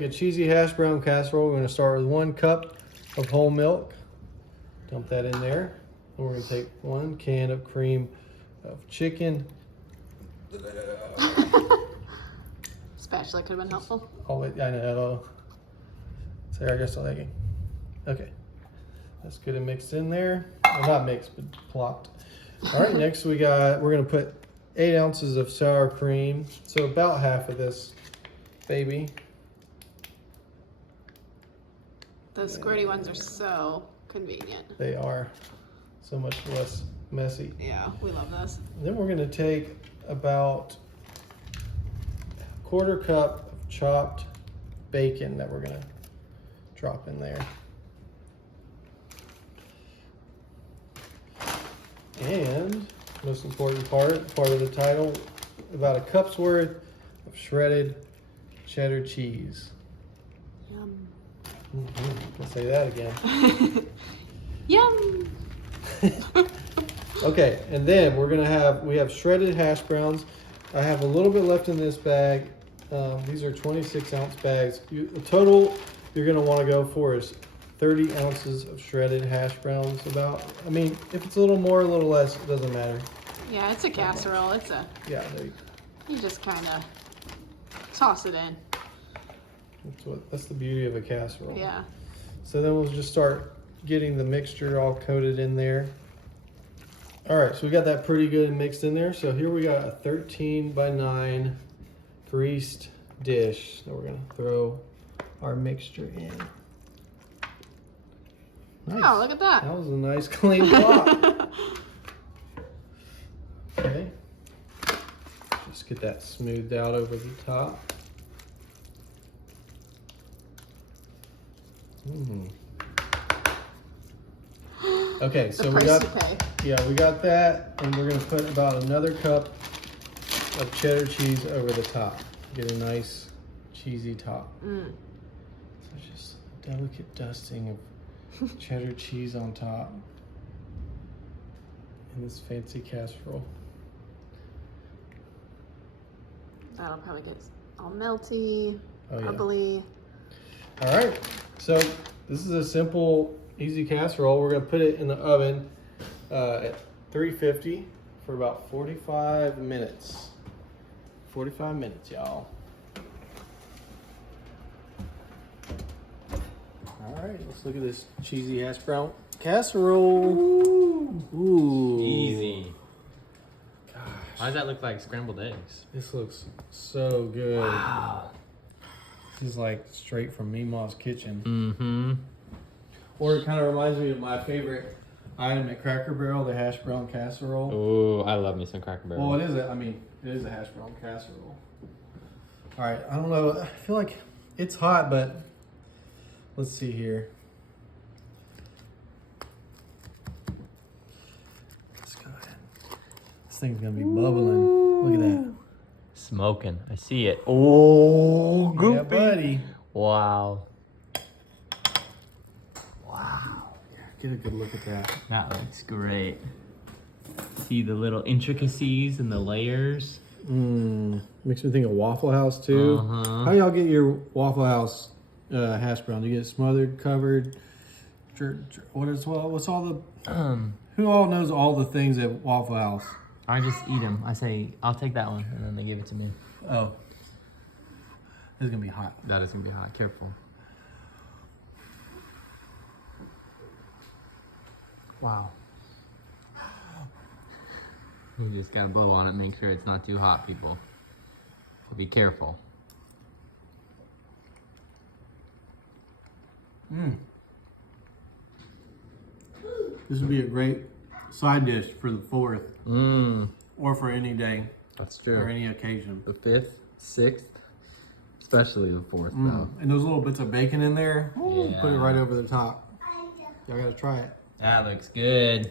A cheesy hash brown casserole. We're going to start with 1 cup of whole milk. Dump that in there. And we're going to take 1 can of cream of chicken. Spatula could have been helpful. Oh, wait, I know. Sarah, I guess I'll take it. Okay. That's good and mixed in there. Well, not mixed, but plopped. All right, next we're going to put 8 ounces of sour cream. So about half of this baby. Those squirty ones are so convenient. They are so much less messy. Yeah, we love those. And then we're going to take about 1/4 cup of chopped bacon that we're going to drop in there. And most important part of the title, about a cup's worth of shredded cheddar cheese. Yum. I'll say that again. Yum. Okay, and then we have shredded hash browns. I have a little bit left in this bag. These are 26-ounce bags. The total you're going to want to go for is 30 ounces of shredded hash browns. I mean, if it's a little more, a little less, it doesn't matter. Yeah, it's a casserole. Yeah, You just kind of toss it in. that's the beauty of a casserole. Yeah. So then we'll just start getting the mixture all coated in there. All right, so we got that pretty good and mixed in there. So here we got a 13x9 greased dish that we're gonna throw our mixture in. Nice. Oh, look at that. That was a nice clean pot. Okay. Just get that smoothed out over the top. Okay, so we got that, and we're gonna put about another cup of cheddar cheese over the top. Get a nice cheesy top. So just a delicate dusting of cheddar cheese on top in this fancy casserole. That'll probably get all melty, bubbly. All right, so this is a simple, easy casserole. We're gonna put it in the oven at 350 for about 45 minutes. 45 minutes, y'all. All right, let's look at this cheesy hash brown casserole. Ooh. Easy. Gosh, Why does that look like scrambled eggs? this looks so good. Wow. This is like straight from Meemaw's kitchen. Mm-hmm. Or it kind of reminds me of my favorite item at Cracker Barrel, the hash brown casserole. Ooh, I love me some Cracker Barrel. Well, it is a hash brown casserole. All right, I don't know. I feel like it's hot, but let's see here. Let's go ahead. This thing's gonna be bubbling. Look at that. Smoking. I see it. Oh, goopy. Yeah, buddy. Wow. Wow. Get a good look at that. That looks great. See the little intricacies and the layers. Makes me think of Waffle House too. Uh-huh. How do y'all get your Waffle House hash brown? Do you get it smothered, covered? What's all the? Who all knows all the things at Waffle House? I just eat them. I say, I'll take that one, and then they give it to me. Oh, this is gonna be hot. That is gonna be hot. Careful. Wow. You just gotta blow on it, make sure it's not too hot, people. So be careful. This would be a great side dish for the 4th, or for any day That's or true. any occasion. The 5th, 6th, especially the 4th, though. And those little bits of bacon in there, Yeah. put it right over the top. Y'all gotta try it. That looks good.